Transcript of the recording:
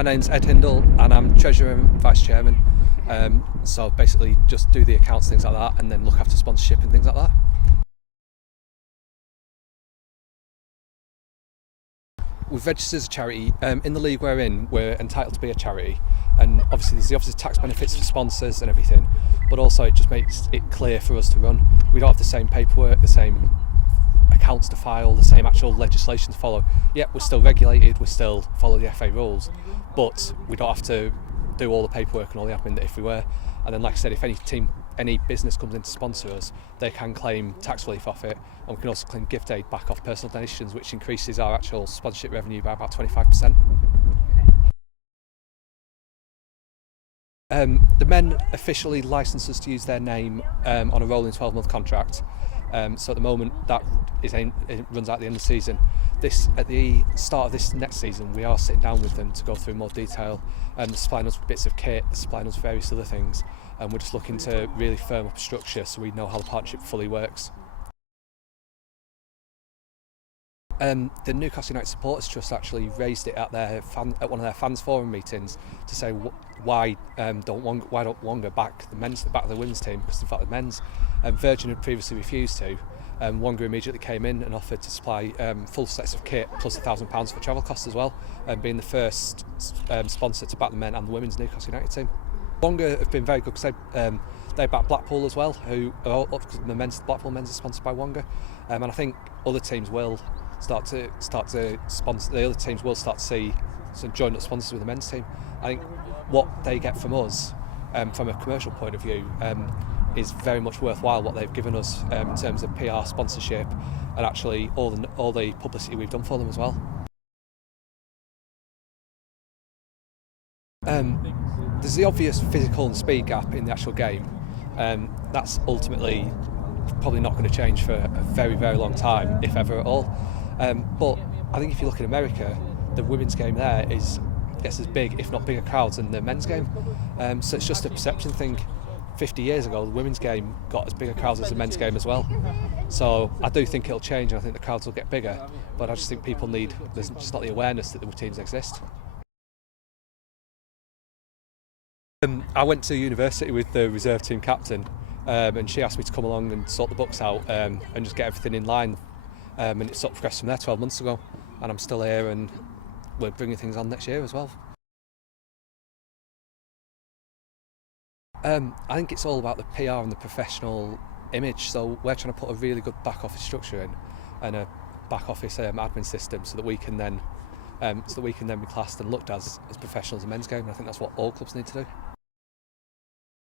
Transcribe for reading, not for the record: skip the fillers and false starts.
My name's Ed Hindle and I'm Treasurer and Vice Chairman. So basically just do the accounts, things like that, and then look after sponsorship and things like that. We've registered as a charity. In the league we're in, we're entitled to be a charity, and obviously there's the obvious tax benefits for sponsors and everything, but also it just makes it clear for us to run. We don't have the same paperwork, the same accounts to file, the same actual legislation to follow. Yeah, we're still regulated, we still follow the FA rules, but we don't have to do all the paperwork and all the admin that if we were. And then, like I said, if any business comes in to sponsor us, they can claim tax relief off it, and we can also claim gift aid back off personal donations, which increases our actual sponsorship revenue by about 25%. The men officially licensed us to use their name on a rolling 12-month contract. So at the moment it runs out at the end of the season. At the start of this next season, we are sitting down with them to go through more detail. They're supplying us with bits of kit, they're supplying us with various other things, and we're just looking to really firm up a structure so we know how the partnership fully works. The Newcastle United Supporters Trust actually raised it at one of their fans forum meetings to say why don't Wonga back the women's team, because in fact the men's Virgin had previously refused to. Wonga immediately came in and offered to supply full sets of kit plus £1,000 for travel costs as well, being the first sponsor to back the men and the women's Newcastle United team. Wonga have been very good because they back Blackpool as well, Blackpool men's are sponsored by Wonga, and I think other teams will start to sponsor. The other teams will start to see some joint up sponsors with the men's team. I think what they get from us, from a commercial point of view, is very much worthwhile. What they've given us in terms of PR, sponsorship, and actually all the publicity we've done for them as well. There's the obvious physical and speed gap in the actual game. That's ultimately probably not going to change for a very, very long time, if ever at all. But I think if you look in America, the women's game there gets as big, if not bigger crowds than the men's game. So it's just a perception thing. 50 years ago, the women's game got as big a crowds as the men's game as well. So I do think it'll change, and I think the crowds will get bigger. But I just think there's just not the awareness that the teams exist. I went to university with the reserve team captain, and she asked me to come along and sort the books out and just get everything in line. And it sort of progressed from there 12 months ago, and I'm still here, and we're bringing things on next year as well. I think it's all about the PR and the professional image. So we're trying to put a really good back office structure in, and a back office admin system, so that we can then be classed and looked as professional as a men's game. And I think that's what all clubs need to do.